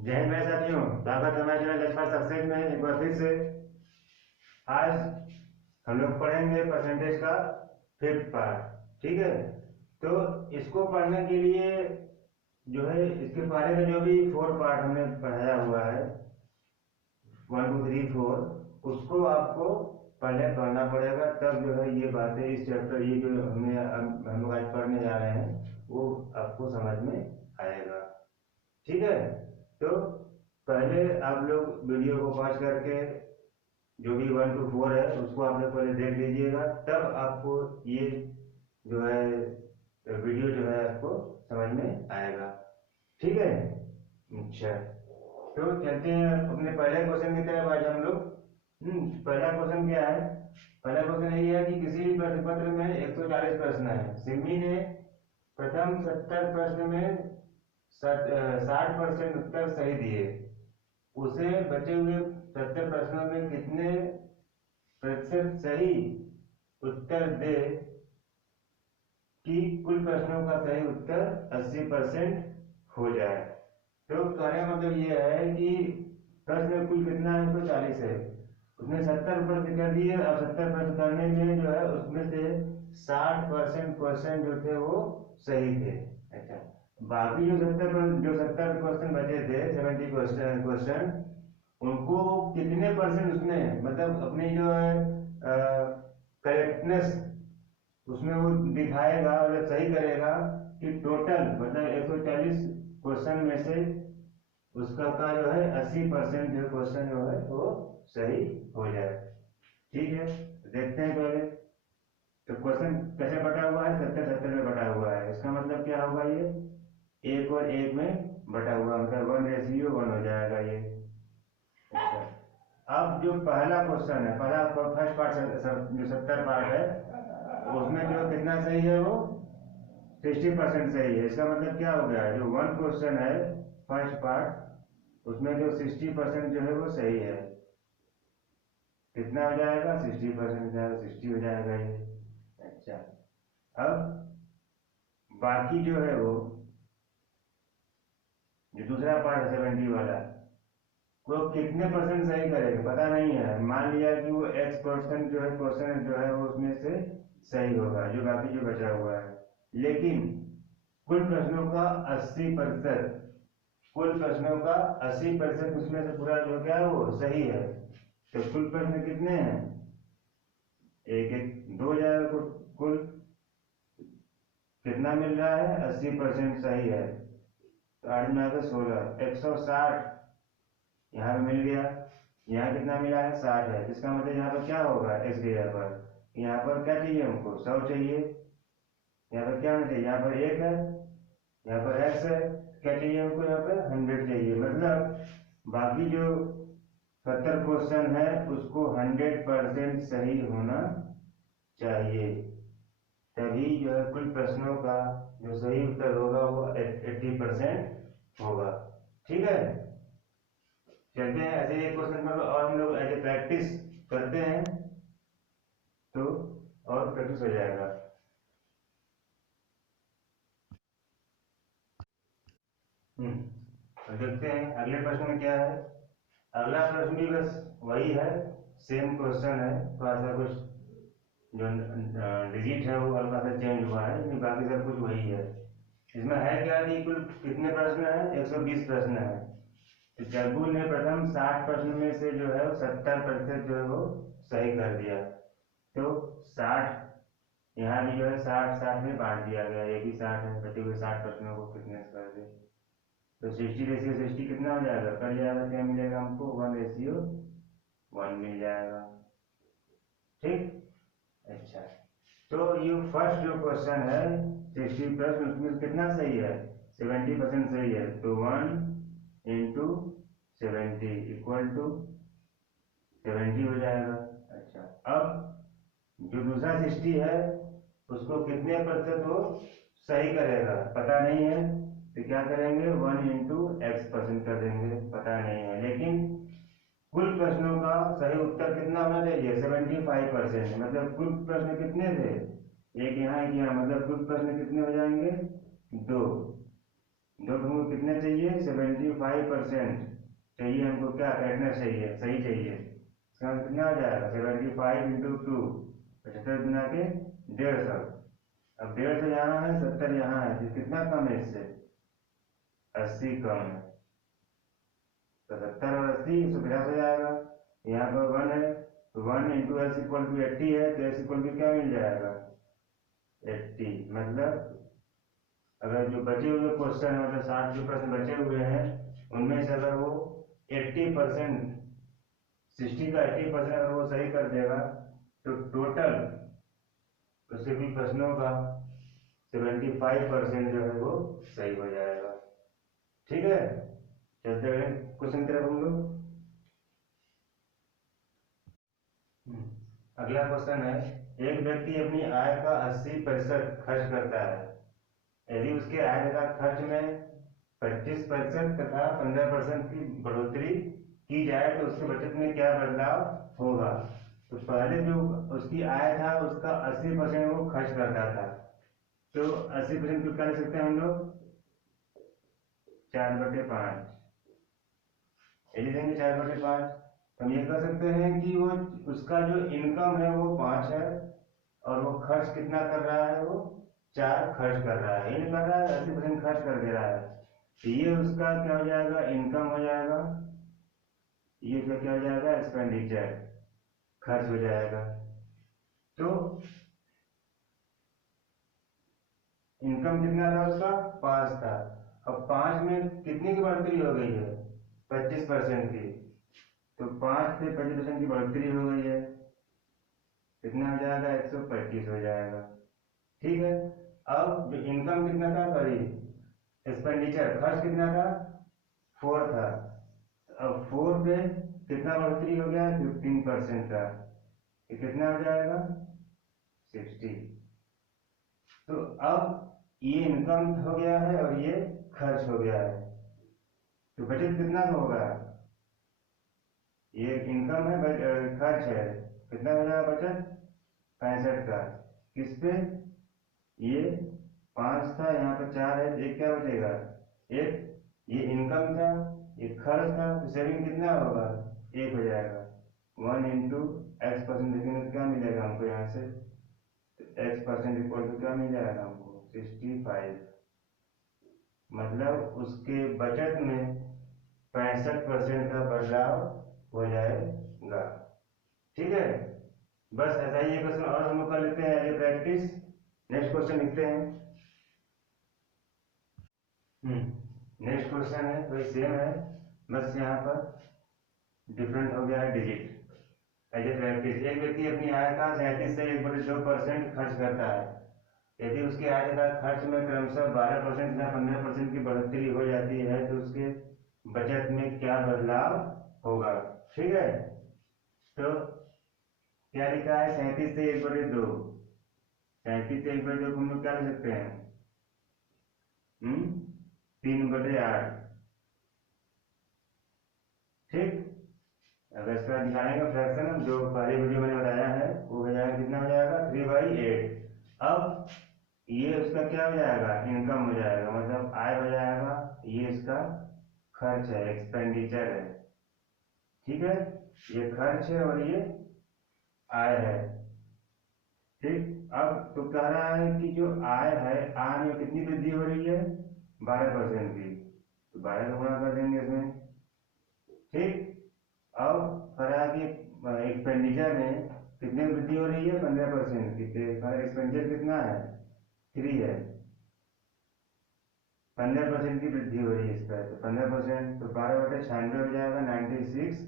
जय हिंद मेरे साथियों, स्वागत है हमारे चैनल जज सक्सेस में एक बार फिर से। आज हम लोग पढ़ेंगे परसेंटेज का फिफ्थ पार्ट। ठीक है, तो इसको पढ़ने के लिए जो है इसके पहले का जो भी फोर पार्ट हमने पढ़ाया हुआ है 1 2 3 4, उसको आपको पहले पढ़ना पड़ेगा, तब जो है ये बातें इस चैप्टर ये जो हम लोग आज पढ़ने जा रहे हैं वो आपको समझ में आएगा। ठीक है, तो पहले आप लोग वीडियो को पॉज करके जो भी 1 2 4 है उसको आप लोग पहले देख लीजिएगा, तब आपको ये जो है वीडियो जो है आपको समझ में आएगा। ठीक है, अच्छा, तो चलते हैं अपने पहले क्वेश्चन की तरफ। आज हम लोग पहला क्वेश्चन क्या है? पहला क्वेश्चन यही है कि किसी भी प्रश्न पत्र में 140 प्रश्न है। सिमी ने प्रथम 70 प्रश्न में 60% उत्तर सही दिए। उसे बचे हुए 70 प्रश्नों में कितने प्रतिशत सही उत्तर दे कि कुल प्रश्नों का सही उत्तर 80% हो जाए। तो कहने का मतलब ये है कि प्रश्न कुल कितना है? 140 है, उसने 70 प्रश्न कर दिए। अब 70 प्रश्न करने में जो है उसमें से 60% क्वेश्चन जो थे वो सही थे। अच्छा, बाकी जो 70 क्वेश्चन बचे थे, 70 क्वेश्चन उनको कितने परसेंट उसने मतलब अपनी जो है करेक्टनेस उसमें वो दिखाएगा और सही करेगा कि टोटल मतलब 140 क्वेश्चन में से उसका का जो है 80% जो क्वेश्चन जो है वो सही हो जाए। ठीक है, देखते हैं पहले। तो क्वेश्चन कैसे बटा हुआ है? 70 70 में बटा हुआ है। इसका मतलब क्या होगा? ये एक और एक में बटा हुआ, मतलब 1:1 हो जाएगा ये। अच्छा, अब जो पहला क्वेश्चन है, पहला फर्स्ट पार्ट जो 70 पार्ट है उसमें जो कितना सही है वो 60% सही है। इसका मतलब क्या हो गया? जो वन क्वेश्चन है फर्स्ट पार्ट उसमें जो 60% जो है वो सही है। कितना हो जाएगा? 60% हो जाएगा, 60 हो जाएगा ये। अच्छा, अब बाकी जो है वो जो दूसरा पार्ट है 70 वाला, वो कितने परसेंट सही करेगा पता नहीं है। मान लिया कि वो X% जो है क्वेश्चन जो है वो उसमें से सही होगा, जो बाकी जो बचा हुआ है, लेकिन कुल प्रश्नों का 80%, कुल प्रश्नों का 80% उसमें से पूरा जो क्या है वो सही है। तो कुल प्रश्न कितने हैं? एक एक दो हो जाएगा। कुल कितना मिल रहा है? 80% सही है। तो 8 में आगे 16, 160 यहाँ पे मिल गया। यहाँ कितना मिला है? 60 है। इसका मतलब यहाँ पर क्या होगा? x की जगह पर यहाँ पर क्या चाहिए हमको? 100 चाहिए। यहाँ पर क्या होना चाहिए? यहाँ पर 1 है, यहाँ पर x है, क्या चाहिए हमको? यहाँ पर 100 चाहिए। मतलब बाकी जो 70 क्वेश्चन है उसको 100% सही होना चाहिए, तभी जो है कुल प्रश्नों का जो सही उत्तर होगा वो 80% होगा। ठीक है, चलते हैं ऐसे एक क्वेश्चन पर और हम लोग ऐसे प्रैक्टिस करते हैं तो और प्रैक्टिस हो जाएगा। तो देखते हैं अगले प्रश्न में क्या है। अगला प्रश्न भी बस वही है, सेम क्वेश्चन है, थोड़ा सा कुछ जो डिजिट है वो हल्का सा चेंज हुआ है, लेकिन बाकी सब कुछ वही है। इसमें है क्या कि कुल कितने प्रश्न है? 120 प्रश्न है। तो जग्गू ने प्रथम 60 प्रश्न में से जो है 70% जो है वो सही कर दिया। तो 60 यहाँ भी जो है 60 60 में बांट दिया गया, एक ही 60 है, बचे हुए 60 प्रश्नों को कितने से कर दे। तो 60 कितना हो जाएगा? कर जाएगा, क्या मिलेगा हमको? 1:1 मिल जाएगा। ठीक, अच्छा, तो ये फर्स्ट जो क्वेश्चन है 60 प्लस, उसमें कितना सही है? 70% सही है। तो 1 × 70 इक्वल टू 70 हो जाएगा। अच्छा, अब जो दूसरा 60 है उसको कितने प्रतिशत वो सही करेगा पता नहीं है, तो क्या करेंगे? 1 × X% कर देंगे, पता नहीं है। लेकिन कुल प्रश्नों का सही उत्तर कितना होना चाहिए? 75%। मतलब कुल प्रश्न कितने थे? एक यहाँ एक यहाँ, मतलब कुल प्रश्न कितने हो जाएंगे? 2। जो हमको कितने चाहिए 75% चाहिए, हमको क्या करेक्टनेस चाहिए, सही चाहिए। इसका मतलब कितना हो जाएगा 75 इंटू 2, 75 गुना के 150। अब 150 यहाँ है, 70 यहाँ है, तो कितना कम है इससे 80 कम है, तो 70 और 80 150 हो जाएगा। यहाँ पर 1 है, तो 1 इंटू एस इक्वल टू 80 है, तो एस इक्वल टू क्या मिल जाएगा 80। मतलब अगर जो बचे हुए क्वेश्चन है, मतलब 60 जो प्रश्न बचे हुए हैं, उनमें से अगर वो 80%, 60 का 80% अगर वो सही कर देगा, तो टोटल उससे भी प्रश्नों का 75% जो है वो सही हो जाएगा। ठीक है, चलते हैं क्वेश्चन की तरफ हम लोग। अगला क्वेश्चन है, एक व्यक्ति अपनी आय का 80% खर्च करता है। यदि उसके आय तथा खर्च में 25% तथा 15% की बढ़ोतरी की जाए तो उसके बचत में क्या बदलाव होगा। तो पहले जो उसकी आय था उसका 80% वो खर्च करता था, तो 80% को क्या लिख सकते हैं हम लोग 4/5। यदि देंगे 4/5, हम ये कह सकते हैं कि वो उसका जो इनकम है वो 5 है, और वो खर्च कितना कर रहा है, वो 4 खर्च कर रहा है, ये नहीं कर रहा है 80% खर्च कर दे रहा है। तो ये उसका क्या हो जाएगा, इनकम हो जाएगा, ये उसका क्या हो जाएगा एक्सपेंडिचर, खर्च हो जाएगा। तो इनकम कितना था उसका 5 था, अब 5 में कितनी की बढ़ोतरी हो गई है 25% की, तो 5 से 25% की बढ़ोतरी हो गई है, कितना हो जाएगा 125 हो जाएगा। ठीक है, अब इनकम कितना था, सॉरी एक्सपेंडिचर खर्च कितना था 4 था, अब 4 पे कितना बढ़ोतरी हो गया 15% का, ये कितना हो जाएगा 60। तो अब ये इनकम हो गया है और ये खर्च हो गया है, तो बचत कितना का होगा, ये इनकम है खर्च है, कितना हो जाएगा बचत 65 का। किस पे, ये 5 था, यहाँ पर 4 है, एक क्या बचेगा एक, ये इनकम था, ये खर्च था, तो सेविंग कितना होगा 1 हो जाएगा। 1 इंटू x% देखेंगे तो क्या मिलेगा हमको यहाँ से, x% इक्वल टू क्या मिल जाएगा हमको 65। मतलब उसके बचत में 65% का बदलाव हो जाएगा। ठीक है, बस ऐसा ही एक क्वेश्चन और हम लोग कर लेते हैं as a practice. Next question लिखते हैं। नेक्स्ट क्वेश्चन है वही सेम है, बस यहाँ पर डिफरेंट हो गया है डिजिट। एज ए प्रैक्टिस, एक व्यक्ति अपनी आय का 37 से 1/2% खर्च करता है। यदि उसके आय तथा खर्च में क्रमशः 12% या 15% की बढ़ोतरी हो जाती है तो उसके बचत में क्या बदलाव होगा। ठीक है, तो क्या लिखा है 37 से 1/2, 37 से 1/2 हम लोग क्या लिख सकते हैं 3/8। ठीक, अगर इसका निकालेंगे फ्रैक्शन जो पहले वीडियो मैंने बताया है वो हो जाएगा, कितना हो जाएगा 3/8। अब ये उसका क्या हो जाएगा इनकम हो जाएगा, मतलब आय हो जाएगा, ये इसका खर्च है एक्सपेंडिचर है। ठीक है, ये खर्च है और ये आय है। ठीक, अब तो कह रहा है कि जो आय है, आय में कितनी वृद्धि हो रही है 12% की, तो 12 का गुणा कर देंगे इसमें। ठीक, अब कह रहा है कि एक्सपेंडिचर में कितनी वृद्धि हो रही है 15% की, तो एक्सपेंडिचर कितना है 3 है, 15% की वृद्धि हो रही है इस पर, तो 15%, तो 12/96 हो जाएगा 96,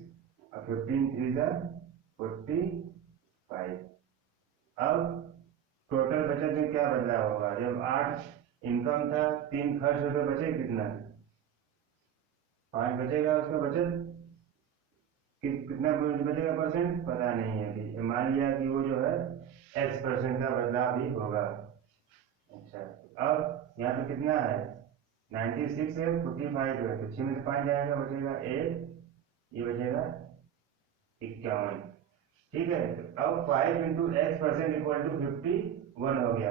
और 15 3 जा 45। अब टोटल बचत में क्या बदलाव होगा, जब 8 इनकम था 3 खर्च रुपये बचे, कितना 5 बचेगा उसका बचत, कितना बचेगा परसेंट पता नहीं है अभी, मान लिया कि वो जो है x% का बदलाव भी होगा। अच्छा, अब यहाँ पे कितना है 96 है 45 है, तो 6 में से 5 जाएगा, बचेगा 1, ये बचेगा 51। ठीक है, तो अब 5 इंटू x% इक्वल टू 51 हो गया,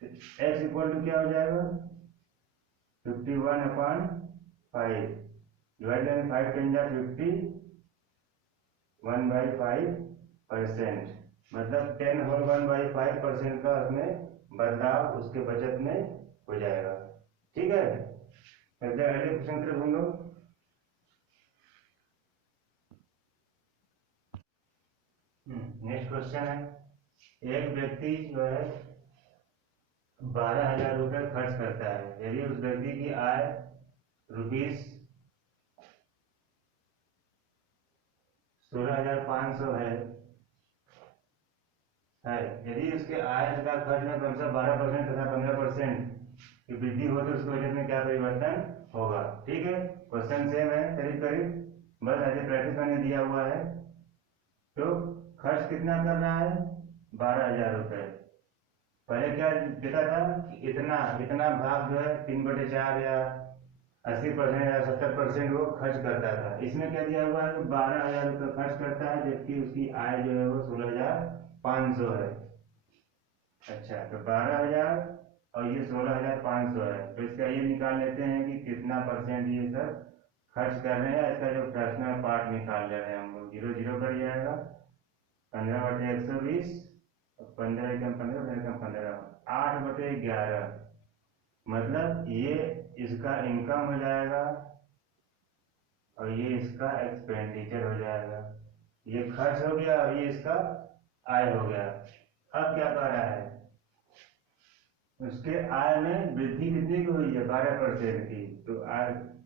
तो x इक्वल टू क्या हो जाएगा 51/5 डिवाइड करेंगे, 5×10 50, 1/5%, मतलब 10 होल 1/5% का उसमें बदलाव उसके बचत में हो जाएगा। ठीक है, अगले क्वेश्चन की तरफ हम लोग। नेक्स्ट क्वेश्चन है, एक व्यक्ति जो है 12,000 रुपये खर्च करता है। यदि उस व्यक्ति की आय ₹16,500 है, यदि उसके आय तथा खर्च में क्रमशः 12% तथा 15% की वृद्धि हो तो उसके बजट में क्या परिवर्तन होगा। ठीक है, क्वेश्चन सेम है करीब करीब, बस ऐसे प्रैक्टिस करने दिया हुआ है। तो खर्च कितना कर रहा है, 12,000 रुपये। पहले क्या देता था कि इतना इतना भाग जो है 3/4 या 80% या 70% वो खर्च करता था। इसमें क्या दिया हुआ है, 12,000 रुपये खर्च करता है, जबकि उसकी आय जो है वो 16,500 है। अच्छा, तो 12,000 और ये 16,500 है, तो इसका ये निकाल लेते हैं कि कितना परसेंट ये सब खर्च कर रहे हैं। इसका जो फ्रैक्शनल पार्ट निकाल ले रहे हैं हम लोग, 0 0 कट जाएगा, 15/120, 15 एकम 15, 15 8/11, मतलब ये इसका इनकम हो जाएगा और ये इसका एक्सपेंडिचर हो जाएगा। ये खर्च हो गया और ये इसका आय हो गया। अब क्या कह रहा है, उसके आय में वृद्धि कितनी की हुई है, 12% की। तो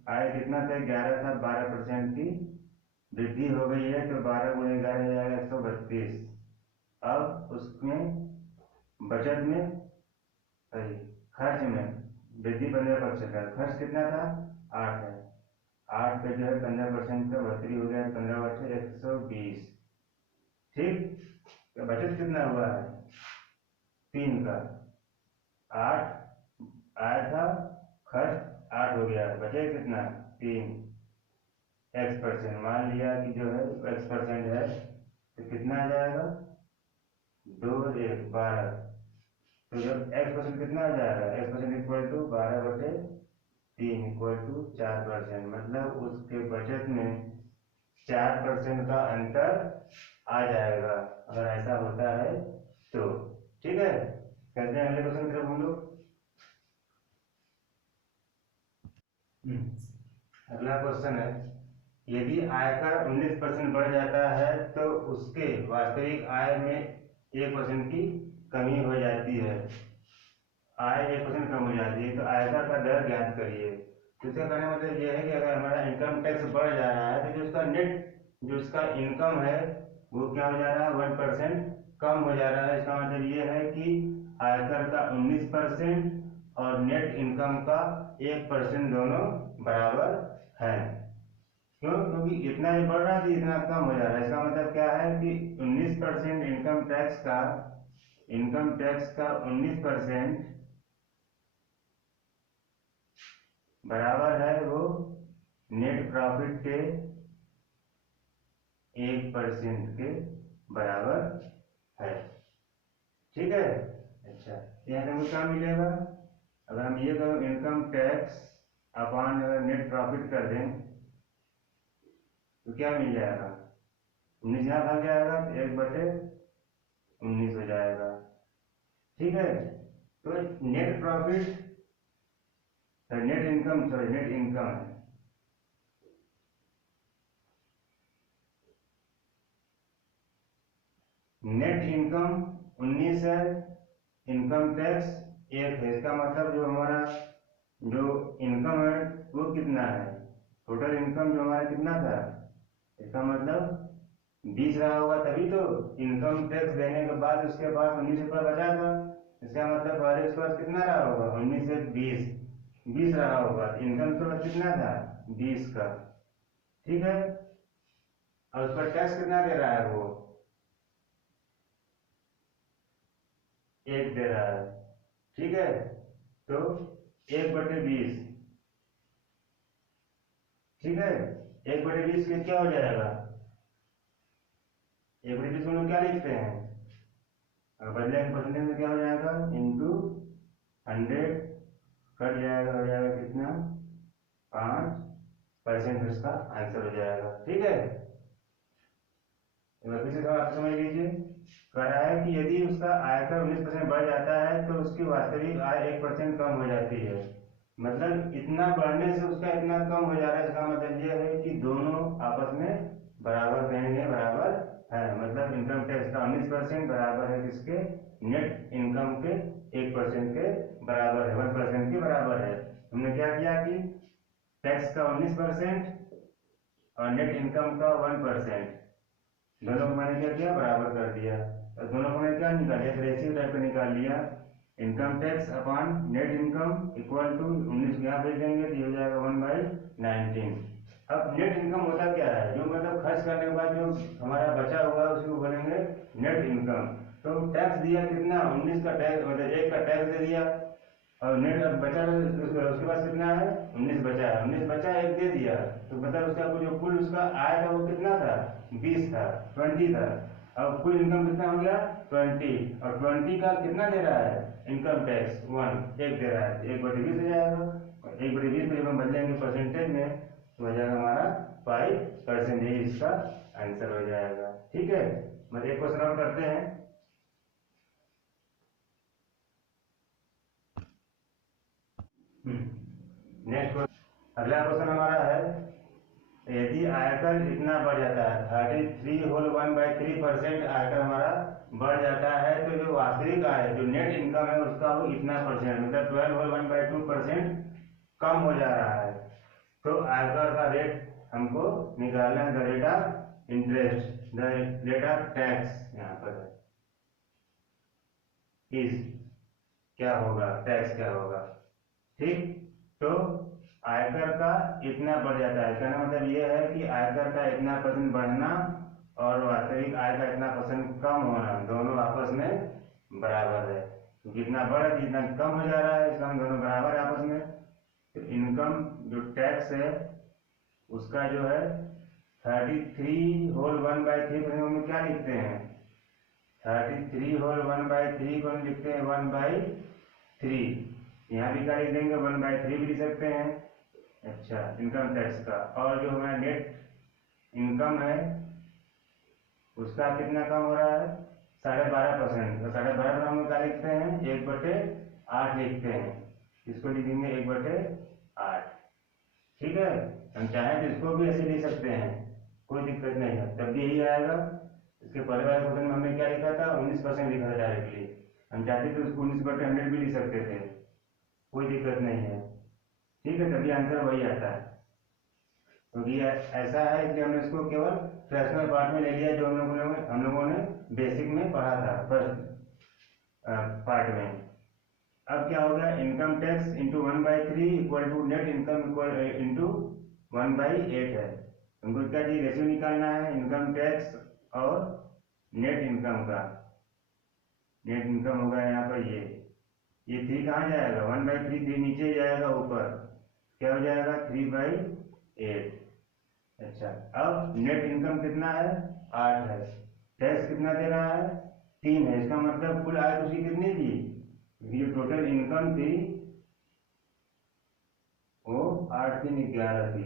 आय कितना था, 11 था, 12% की वृद्धि हो गई है, तो 12 × 11 हो जाएगा 132। अब उसमें बचत में सही खर्च में वृद्धि 15% है, खर्च कितना था, 8 है, 8 पे जो है 15% का 32 हो गया, 15/120। ठीक, तो बचत कितना हुआ है, 3 का, 8 आया था, खर्च 8 हो गया, बचे कितना, 3। x% मान लिया कि जो है x% है, तो कितना आ जाएगा, 2 1 12। तो जब x% कितना आ जाएगा, x% equal to 12/3 equal to 4%, मतलब उसके बचत में 4% का अंतर आ जाएगा अगर ऐसा होता है तो। ठीक है, कहते हैं अगले क्वेश्चन की तरफ हम लोग। अगला क्वेश्चन है, यदि आयकर 19% बढ़ जाता है तो उसके वास्तविक आय में 1% की कमी हो जाती है। आय 1% कम हो जाती है, तो आयकर का दर ज्ञात करिए। तो इसका कहने का मतलब यह है कि अगर हमारा इनकम टैक्स बढ़ जा रहा है तो जो उसका नेट जो उसका इनकम है वो क्या हो जा रहा है, 1% कम हो जा रहा है। इसका मतलब ये है कि आयकर का 19% और नेट इनकम का 1% दोनों बराबर है। क्यों, क्योंकि इतना ही बढ़ रहा है तो इतना कम हो जा रहा है। इसका मतलब क्या है कि 19% इनकम टैक्स का 19% बराबर है वो नेट प्रॉफिट के 1% के बराबर है। ठीक है, अच्छा, यहाँ हमको क्या मिलेगा, अगर हम ये करो इनकम टैक्स अपॉन अगर नेट प्रॉफिट कर दें तो क्या मिल जाएगा, 19 यहाँ भाग जाएगा तो 1/19 हो जाएगा। ठीक है, तो net profit net income net income है, नेट इनकम 19 है, इनकम टैक्स 1 है। इसका मतलब जो हमारा जो इनकम है वो कितना है, टोटल इनकम जो हमारा कितना था, इसका मतलब 20 रहा होगा, तभी तो इनकम टैक्स देने के बाद उसके पास 19 रुपया बचा था। इसका मतलब पहले उसके पास कितना रहा होगा, 19 से 20 रहा होगा, इनकम टैक्स कितना था, 20 का। ठीक है, और उस पर टैक्स कितना दे रहा है, वो 1 दे रहा है। ठीक है, तो 1/20, ठीक है, 1/20 के क्या हो जाएगा, 1/20 को हम क्या लिखते हैं, बदले के परसेंटेज में क्या हो जाएगा, इंटू 100 कट जाएगा, हो जाएगा कितना 5% इसका आंसर हो जाएगा। ठीक है, फिर से थोड़ा आप समझ लीजिए। कह रहा है कि यदि उसका आयकर 19% बढ़ जाता है तो उसकी वास्तविक आय 1% कम हो जाती है। मतलब इतना बढ़ने से उसका इतना कम हो जा रहा है, इसका मतलब यह है कि दोनों आपस में बराबर कहेंगे, बराबर है। मतलब इनकम टैक्स का 19% बराबर है किसके, नेट इनकम के 1% के बराबर है, 1% के बराबर है। हमने क्या किया कि टैक्स का 19% और नेट इनकम का 1%, दोनों को मैंने क्या किया, बराबर कर दिया। तो दोनों को मैंने क्या निकाल लिया, रेशियो टाइप पे निकाल लिया। Income tax upon net income equal to 19 यहाँ भेज देंगे तो ये हो जाएगा 1/19। अब नेट इनकम होता क्या है, जो मतलब खर्च करने के बाद जो हमारा बचा हुआ है उसको बोलेंगे नेट इनकम। तो टैक्स दिया कितना, 19 का टैक्स, मतलब 1 का टैक्स दे दिया, और नेट बचा, उसके पास कितना है 19 बचा है, 19 बचा 1 दे दिया, तो मतलब उसका जो कुल उसका आय था वो कितना था, 20 था, 20 था। अब कुल इनकम कितना हो गया 20, और 20 का कितना दे रहा है इनकम टैक्स 1 दे रहा है, 1/20 हो जाएगा। 1/20 को जब हम बदलेंगे परसेंटेज में तो हो जाएगा हमारा 5%, यही इसका आंसर हो जाएगा। ठीक है, मतलब एक क्वेश्चन और करते हैं। नेक्स्ट अगला क्वेश्चन हमारा है, यदि आयकर इतना बढ़ जाता है 33 आयकर हमारा बढ़ जाता है तो जो वास्तविक आय जो नेट इनकम है उसका वो इतना परसेंट, मतलब 12 कम हो जा रहा है। तो आयकर का रेट हमको निकालना है, the rate of interest, the rate of tax यहाँ पर है, इस क्या होगा, टैक्स क्या होगा। ठीक, तो आयकर का इतना बढ़ जाता है, कहना मतलब ये है कि आयकर का इतना % बढ़ना और वास्तविक आय का इतना % कम होना, दोनों आपस में बराबर है। तो जितना बढ़ जितना कम हो जा रहा है, इसका हम दोनों बराबर आपस में। तो इनकम जो टैक्स है उसका जो है 33 होल 1/3 हम क्या लिखते हैं, 33 होल 1/3 को हम लिखते हैं 1/3, यहाँ भी क्या लिख देंगे 1/3 भी लिख सकते हैं। अच्छा, इनकम टैक्स का, और जो हमारा नेट इनकम है उसका कितना कम हो रहा है 12.5%, तो 12.5% हम क्या लिखते हैं 1/8 लिखते हैं, इसको लिखेंगे 1/8। ठीक है, हम चाहें तो इसको भी ऐसे लिख सकते हैं, कोई दिक्कत नहीं है, तब भी यही आएगा। इसके पहले वाले क्वेश्चन में हमने क्या लिखा था 19% लिखा था डायरेक्टली, हम चाहते तो उसको 19/100 भी लिख सकते थे, कोई दिक्कत नहीं है। ठीक है, तभी आंसर वही आता है, क्योंकि ऐसा है कि हमने इसको केवल फ्रैक्शनल पार्ट में ले लिया जो हम लोगों ने बेसिक में पढ़ा था फर्स्ट पार्ट में। अब क्या होगा, income tax into 1/3 equal to net income equal into 1/8 है। हमको क्या चीज रेशियो निकालना है इनकम टैक्स और नेट इनकम का। नेट इनकम होगा यहाँ पर ये 3 कहाँ जाएगा 1/3, 3 नीचे जाएगा, ऊपर क्या हो जाएगा 3/8। अच्छा, अब नेट इनकम कितना है 8 है, टैक्स कितना दे रहा है 3 है, इसका मतलब कुल आय उसकी कितनी थी, ये टोटल इनकम थी वो 8 3 11 थी।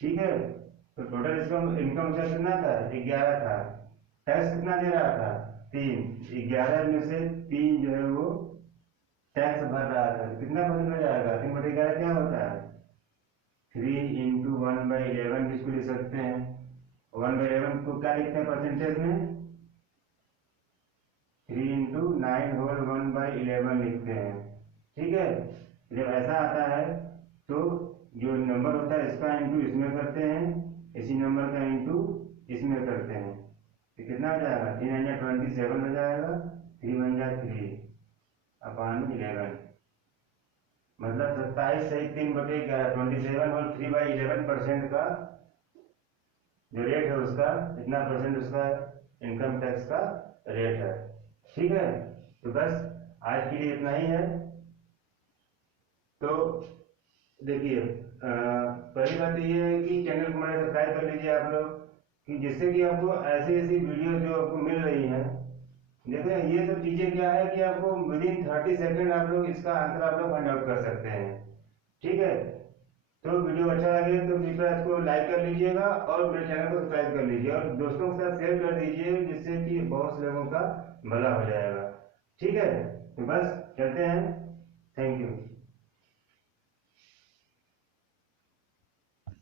ठीक है, तो टोटल इसका इनकम उसका कितना था 11 था, टैक्स कितना दे रहा था 3, 11 में से 3 जो है वो टैक्स भर रहा था, कितना % हो जाएगा 3/11 क्या होता है 3 इंटू 1/11 जिसको लिख सकते हैं, 1/11 को क्या लिखते हैं परसेंटेज में 3 इंटू 9 होल 1/11 लिखते हैं। ठीक है, जब ऐसा आता है तो जो नंबर होता है इसका इंटू इसमें करते हैं, इसी नंबर का इंटू इसमें करते हैं, तो कितना हो जाएगा 327 हो जाएगा, 3 बन जाए 3/11, मतलब 27 सही 3/11, 27 और 3/11% का जो रेट है उसका इतना % उसका इनकम टैक्स का रेट है। ठीक है, तो बस आज के लिए इतना ही है। तो देखिए, पहली बात तो ये है कि चैनल को हमारे सब्सक्राइब कर लीजिए आप लोग, कि जिससे कि आपको ऐसी ऐसी वीडियो जो आपको मिल रही हैं देखो ये सब चीजें क्या है कि आपको विद इन 30 सेकेंड आप लोग इसका आंसर आप लोग फाइंड आउट कर सकते हैं। ठीक है, तो वीडियो अच्छा लगे तो कृपया इसको लाइक कर लीजिएगा और मेरे चैनल को सब्सक्राइब कर लीजिए और दोस्तों के साथ शेयर कर दीजिए, जिससे कि बहुत से लोगों का भला हो जाएगा। ठीक है, तो बस चलते हैं। Thank you.